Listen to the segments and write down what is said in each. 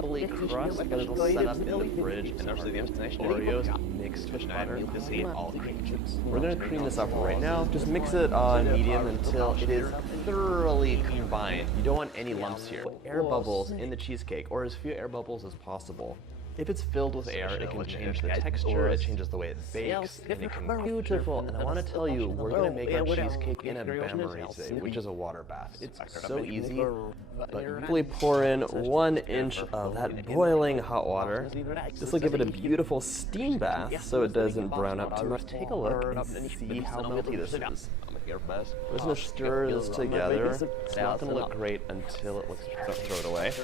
crumbly crust, but it'll set up in the fridge, and there's the Oreos mixed with butter. All cream cheese. We're gonna cream this up right now. Just mix it on medium until it is thoroughly combined. You don't want any lumps here. Air bubbles in the cheesecake, or as few air bubbles as possible. If it's filled with air, it can change the texture, it changes the way it bakes, and it can be beautiful. And I want to tell you, we're going to make our cheesecake in a bain-marie, which is a water bath. It's so easy, but really pour in 1 inch of that boiling hot water. This will give it a beautiful steam bath so it doesn't brown up too much. Take a look and see how melty this is. We're just going to stir this together. It's not going to look great until it looks, don't throw it away.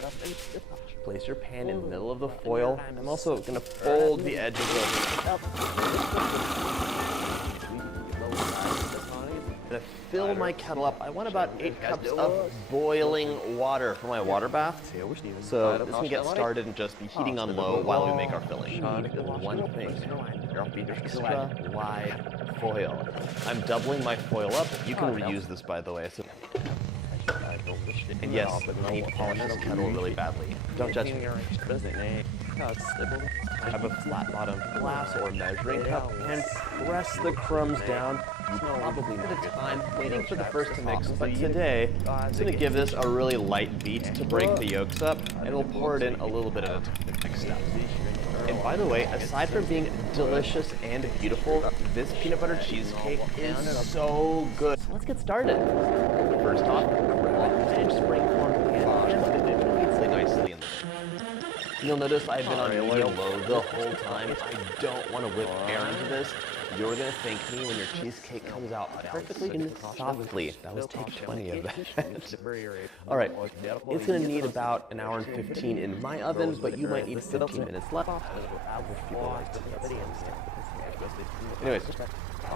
Place your pan in the middle of the foil. I'm also going to fold the edges over. I'm going to fill my kettle up. I want about 8 cups of boiling water for my water bath. So this can get started and just be heating on low while we make our filling. One thing, extra wide foil. I'm doubling my foil up. You can reuse this, by the way. So and yes, I need to polish this kettle really badly. Don't judge me. I have a flat bottom glass or measuring cup and press the crumbs down. You probably need a time waiting for the first to mix, but today I'm going to give this a really light beat to break the yolks up, and we'll pour it in a little bit at a next step. And by the way, aside from being delicious and beautiful, this peanut butter cheesecake is so good. So let's get started. First off, grab a springform pan and fit it nicely in there. You'll notice I've been on medium low the whole time. I don't want to whip air into this. You're going to thank me when your cheesecake comes out perfectly and softly. That was take 20 of that. All right, it's going to need about 1 hour and 15 in my oven, but you might need 15 minutes left. Anyways,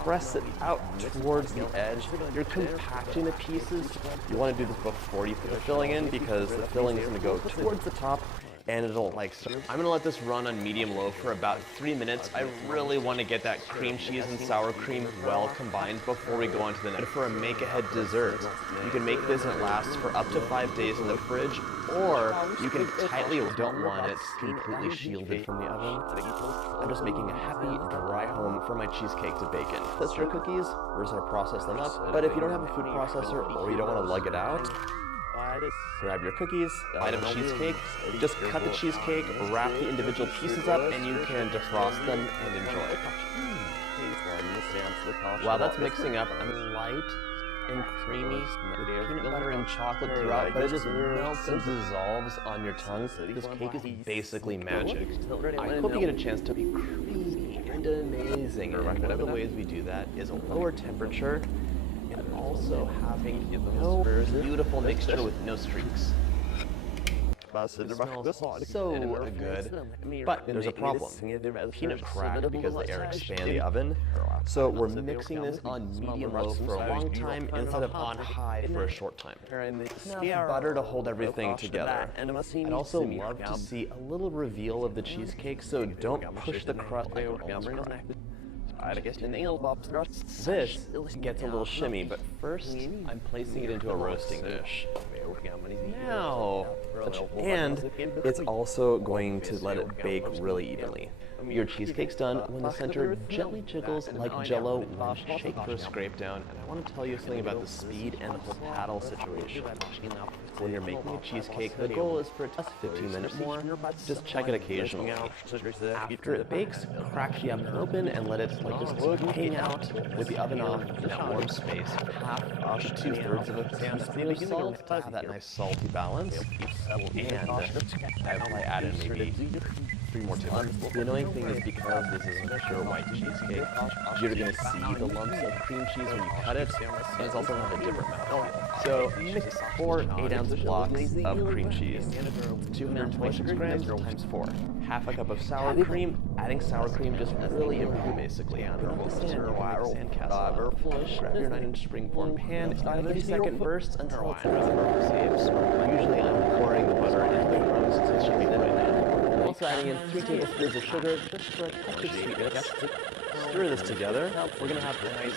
press it out towards the edge. You're compacting the pieces. You want to do this before you put the filling in because the filling is going to go towards the top and it'll I'm gonna let this run on medium-low for about 3 minutes. I really want to get that cream cheese and sour cream well combined before we go on to the next. For a make-ahead dessert, you can make this and it lasts for up to 5 days in the fridge, or you can tightly, don't want it completely shielded from the oven. I'm just making a happy, dry home for my cheesecake to bake in. That's your cookies, we're just gonna process them up, but if you don't have a food processor or you don't want to lug it out, grab your cookies, bite of cheesecake, just cut the cheesecake, wrap the individual pieces up, and you can defrost them and enjoy. While that's mixing up, I'm light and creamy with peanut butter and chocolate throughout, but it just melts and dissolves on your tongue. This cake is basically magic. I hope you get a chance to be creamy and amazing. And one of the ways we do that is a lower temperature, and also having no beautiful mixture with no streaks. So good, but there's a problem. Peanut cracked because the air expands the oven. So we're mixing this on medium-low for a long time instead of on high for a short time. Enough butter to hold everything together. I'd also love to see a little reveal of the cheesecake, so don't push the crust. This gets a little shimmy, but first I'm placing it into a roasting dish. Now, and it's also going to let it bake really evenly. Your cheesecake's done when the center gently jiggles like jello when you shake for a scrape down. And I want to tell you something about the speed and the whole paddle situation. When you're making a cheesecake, the goal is for just 15 minutes more. Just check it occasionally. After it bakes, crack the oven open and let it just hang out with the oven off in that warm space. Half to 2/3 of a teaspoon of salt to have that nice salty balance. And I add in maybe 3 more tablespoons. The annoying thing is because this is a pure white cheesecake, you're going to see the lumps of cream cheese when you cut it, and it's also going to have a different mouthfeel. So mix 4 8-ounce blocks of cream cheese, 226 grams times 4. Half a cup of sour cream. Adding sour cream just really improves basically on sandcastle. Grab your 9-inch springform pan, 30-second bursts until it's saves. Usually I'm pouring the butter into the crumbs, so it should be good by now. Also adding in 3 tablespoons of sugar just for a touch of sweetness. Stir this together. We're gonna have a nice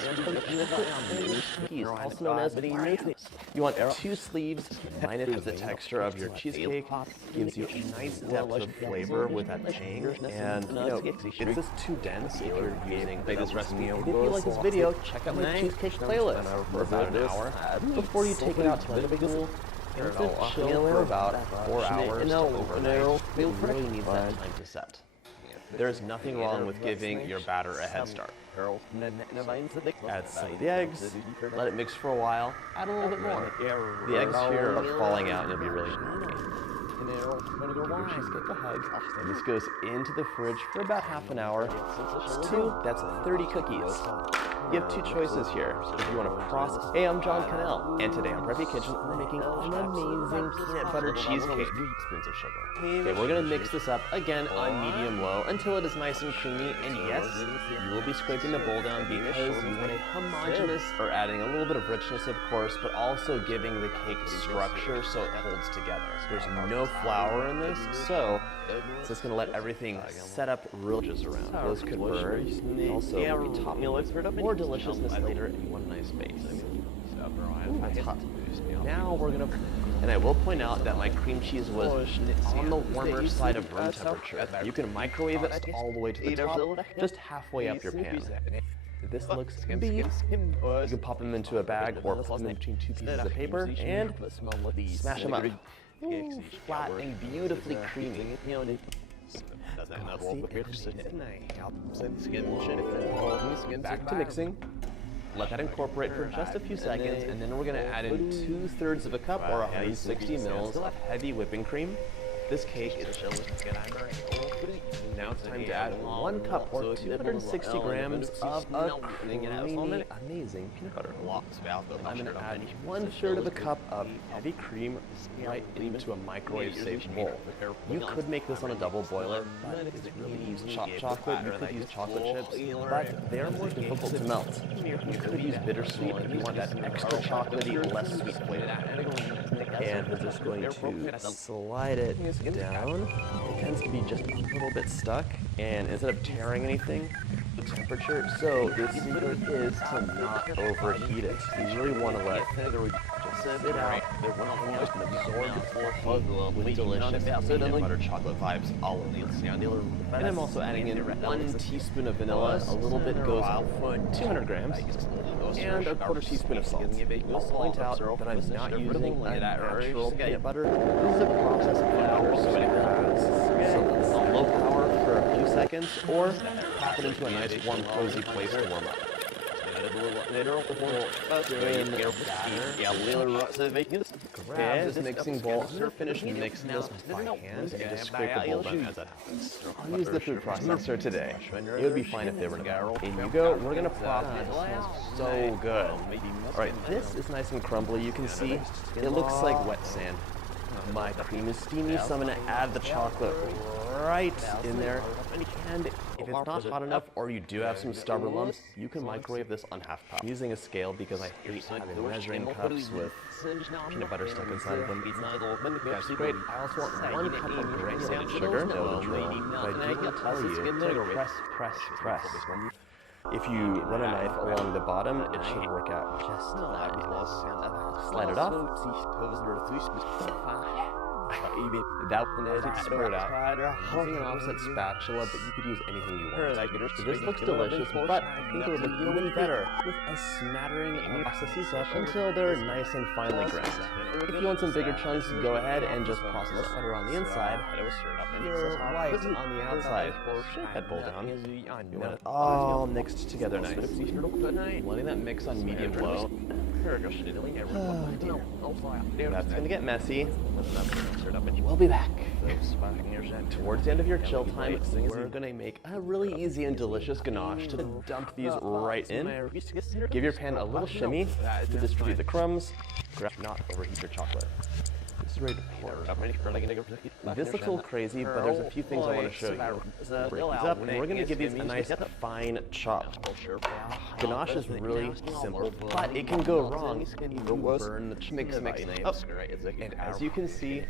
cookies, also known as Benini. You want 2 sleeves. Mine has the texture of your cheesecake. Gives you a nice depth of flavor with that tang. And you know, it's just too dense if you're using this recipe. If you like this video, check out my cheesecake playlist for about an hour before you take it out to the pool. Chill for about 4 hours to overnight. It really needs that time to set. There's nothing wrong with giving your batter a head start. Add some of the eggs, let it mix for a while, add a little bit more. The eggs here are falling out and you'll be really happy. And this goes into the fridge for about half an hour. That's 30 cookies. You have 2 choices here. If you want to process. Hey, I'm John Cannell, and today on Preppy Kitchen, we're making an amazing peanut butter cheesecake. Spoons of sugar. Okay, we're gonna mix this up again on medium-low until it is nice and creamy. And yes, you will be scraping the bowl down because you want a homogeneous, or adding a little bit of richness, of course, but also giving the cake structure so it holds together. There's no flour in this, so it's just gonna let everything set up real just around. Those could burn. Also, we top meal it more deliciousness later if you want a nice base. That's hot. Now we're gonna, and I will point out that my cream cheese was on the warmer side of room temperature. You can microwave it all the way to the top, just halfway up your pan. This looks beef. You can pop them into a bag or put them between 2 pieces of paper and smash them up. Ooh, flat and beautifully creamy. Back to mixing. Let that incorporate for just a few seconds, and then we're going to add in 2/3 of a cup or 160 mils of heavy whipping cream. This cake is now it's time to add 1 cup or 260 grams of a creamy, amazing peanut butter. I'm going to add 1/3 of a cup of heavy cream right into a microwave-safe bowl. You could make this on a double boiler, but it's really use chopped chocolate. You could use chocolate chips, but they're more difficult to melt. You could use bittersweet if you want that extra chocolatey, less sweet flavor. And we're just going to slide it down. It tends to be just a little bit stuck, and instead of tearing anything, the temperature, so the secret is to not overheat it. You really want to let it sit out. Just absorb with delicious peanut butter chocolate vibes all over the. And I'm also adding in 1 teaspoon of vanilla. A little bit goes out for 200 grams, and a 1/4 teaspoon of salt. I'll point out that I'm not using a natural peanut butter. This is a processed flour, so it has on low power for a few seconds, or pop it into a nice warm, cozy place to warm up. Grab this mixing bowl. I'm going to finish mixing this by hand and just scrape the bowl down as it happens. I'll use the food processor today. It would be fine if they were in you go. We're going to process. It smells so good. All right, this is nice and crumbly. You can see it looks like wet sand. My cream is steamy, so I'm going to add the chocolate right in there. And if it's not hot enough, or you do have some stubborn lumps, you can microwave this on half power. I'm using a scale because I hate having measuring cups with peanut butter stuck inside of them. That's great. I also want 1 cup of granulated sugar. No drill. But I do tell you to press. If you run a knife along the bottom, it should work out just fabulous. Slide it off. That one spread out. Using an offset spatula, but you could use anything you want. This looks delicious, but I think it would look even better with a smattering of processes up until they're nice and finely ground. If you want some bigger chunks, go ahead and just process butter on the inside. You're right on the outside. Head bowl down. Now all mixed together nice. Letting that mix on medium-low. That's going to get messy. We'll be back. Towards the end of your chill time, we're going to make a really easy and delicious ganache to dump these right in. Give your pan a little shimmy to distribute the crumbs. Not overheat your chocolate. is ready to pour. This looks a little crazy, but there's a few things I want to show you. Break these up, and we're going to give these a nice fine chop. Ganache is really simple, but it can go wrong if you burn the mix. And as you can see,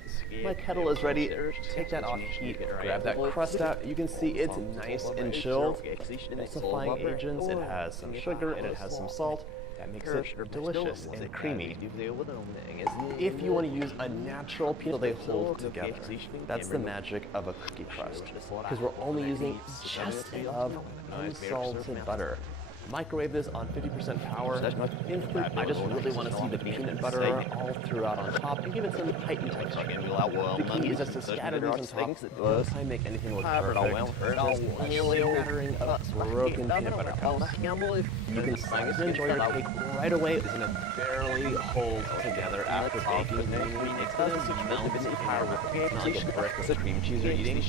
my kettle is ready. Take that off heat, grab that crust out. You can see it's nice and chilled. Emulsifying agents, it has some sugar and it has some salt. That makes it delicious and creamy. If you want to use a natural peanut, they hold together. That's the magic of a cookie crust, because we're only using just enough unsalted butter. Microwave this on 50% power. I just really want to see the peanut butter all throughout on top and give it some height and texture. The key is just to scatter these on top. This time make anything look perfect. Just a smattering of broken peanut butter cups. You can start to enjoy your cake right away. It's going to barely hold together after baking. It doesn't melt in the power with not like a brick of cream cheese you're eating.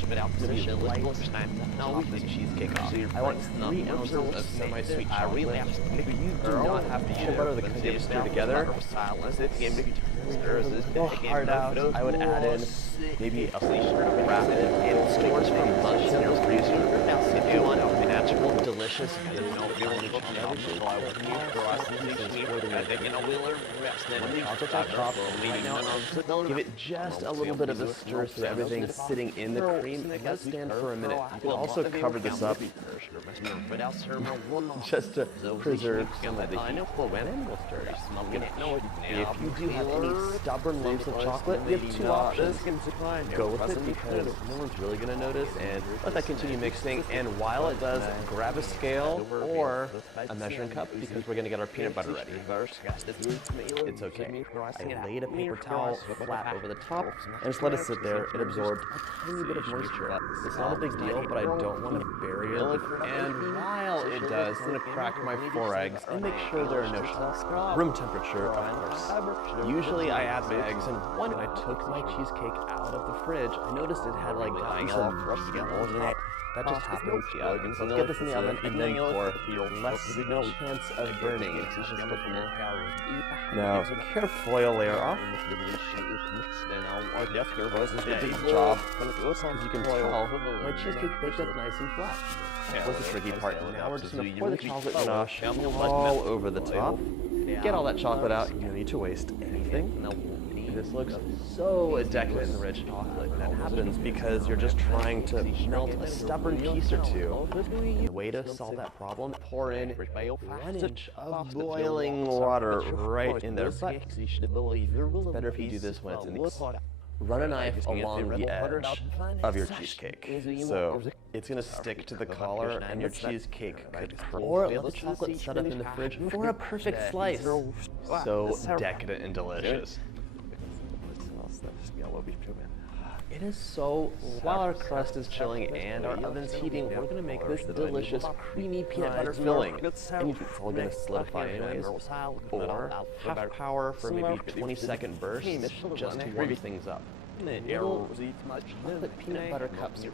Now this cheesecake off. I want 3 ounces of semi-sweet chocolate. You do not have to butter the cookies stir together. Go hard out. I would add in maybe a wrap it in stores from months in your freezer. If you want natural, delicious, give it just a little bit of a stir so everything's sitting in the cream. It does stand for a minute. You can also cover this up just to preserve some of the heat. If you do have any stubborn lumps of chocolate, you have 2 options. Go with it because no one's really going to notice, and let that continue mixing. And while it does, grab a scale or a measuring cup because we're going to get our peanut butter ready. It's okay. I laid a paper towel flat over the top and just let it sit there. It absorbed a tiny bit of moisture. It's not a big deal, but I don't want to bury it. And while it does, I'm going to crack my 4 eggs and make sure there are no shells. Room temperature, of course. Usually I add my eggs in one. When I took my cheesecake out of the fridge, I noticed it had like some shells in it. That just happens. So let's get this in the oven and then pour. Less chance of burning. Now, care foil layer off. Good job. As you can tell, my cheesecake baked up nice and flat. What's the tricky part? Now we're just going to pour the chocolate ganache all over the top. Get all that chocolate out. You don't need to waste anything. This looks so decadent and rich chocolate. That happens because you're just trying to melt a stubborn piece or two. The way to solve that problem, pour in 1 inch of boiling water right in there. But it's better if you do this when it's in the run a knife along the edge of your cheesecake. So it's going to stick to the collar and your cheesecake could crack. Or let the chocolate set up in the fridge for a perfect slice. So decadent and delicious. It is so, while our crust is chilling and our oven's heating, we're going to make this delicious creamy peanut butter filling. And it's all going to solidify anyways. Or half power for maybe 20-second bursts just to warm things up. Chocolate peanut butter cups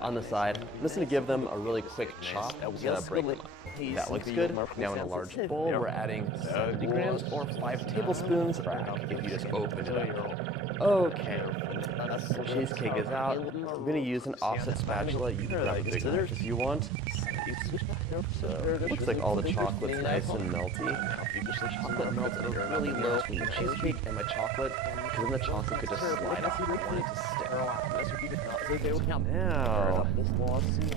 on the side. I'm just going to give them a really quick chop. Break them up. That looks good. Now in a large bowl, we're adding 70 grams or 5 tablespoons if you just open it up. Okay, cheesecake is out. I'm going to use an offset spatula. You can grab big scissors if you want. So it looks like all the chocolate's nice and melty. The chocolate melts at a really low between the cheesecake and my chocolate, because then the chocolate could just slide off. I want it to stick. Now,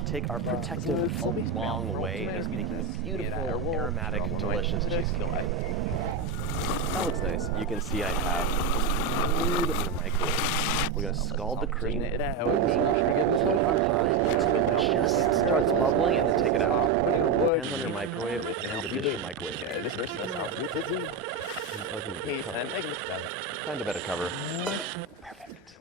take our protective a long way and just make this beautiful, aromatic, delicious cheesecake. That looks nice. You can see I have beautiful microwave. We're going to scald the cream. It just starts bubbling and then take it out. Hands on your microwave and the dish microwave. Time to better cover. Perfect.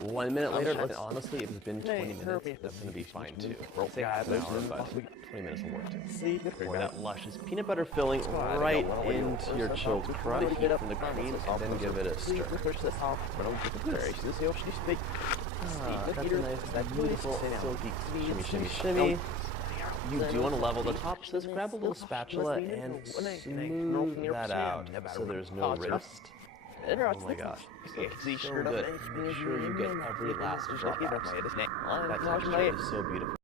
1 minute later, and honestly, if it's been 20 minutes, that's going to be fine too. We'll say half an hour, but 20 minutes will work too. See, pour that luscious peanut butter filling right into your chilled crust from the cream, and then give it a stir. That's a nice, that beautiful, silky, shimmy, shimmy, shimmy. You do want to level the top, so just grab a little spatula and smooth that out so there's no wrist. Oh my gosh. It's so good. Make sure you get every last drop out. That texture is so beautiful.